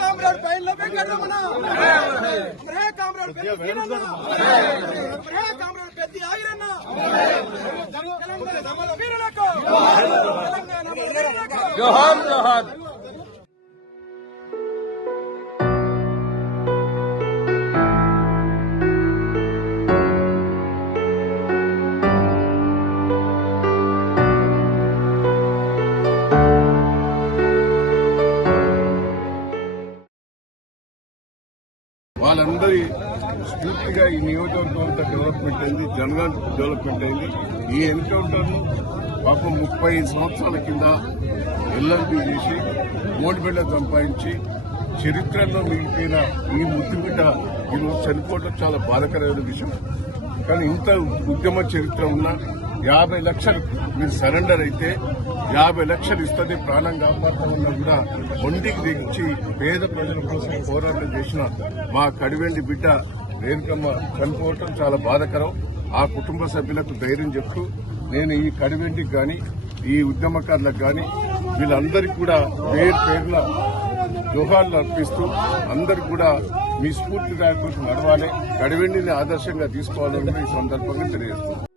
Comrade పైన పెంకడం comrade comrade పెద్ద ఆగిరన్న తెలంగాణ తెలంగాణ జోహార్ జోహార్ వాళ్ళందరి స్ఫూర్తిగా ఈ నియోజకవర్గం అంతా డెవలప్మెంట్ అయింది జనగాం డెవలప్మెంట్ అయింది. ఈ ఎన్కౌంటర్ను పాపం ముప్పై సంవత్సరాల కింద ఎల్ఎల్బి చేసి ఓడిబిడ్డ సంపాదించి చరిత్రలో మిగిలిపోయిన ఈ ముద్దుబిడ్డ ఈరోజు చనిపోవడం చాలా బాధకరమైన విషయం. కానీ ఇంత ఉద్యమ చరిత్ర ఉన్నా యాభై లక్షలు మీరు సరెండర్ అయితే యాభై లక్షలు ఇస్తుంది ప్రాణం కాపాడుతామన్నా కూడా ఒంటికి దిగించి పేద ప్రజల కోసం పోరాటం చేసిన మా కడివెండి బిడ్డ రేణుకమ్మ చనిపోవటం చాలా బాధకరం. ఆ కుటుంబ సభ్యులకు ధైర్యం చెప్తూ నేను ఈ కడివెండికి కానీ ఈ ఉద్యమకారులకు కానీ వీళ్ళందరికీ కూడా పేరు పేర్ల జోహార్లు అర్పిస్తూ అందరు కూడా మీ స్ఫూర్తిదాయకులకు నడవాలి కడివెండిని ఆదర్శంగా తీసుకోవాలని ఈ సందర్భంగా తెలియజేస్తున్నాను.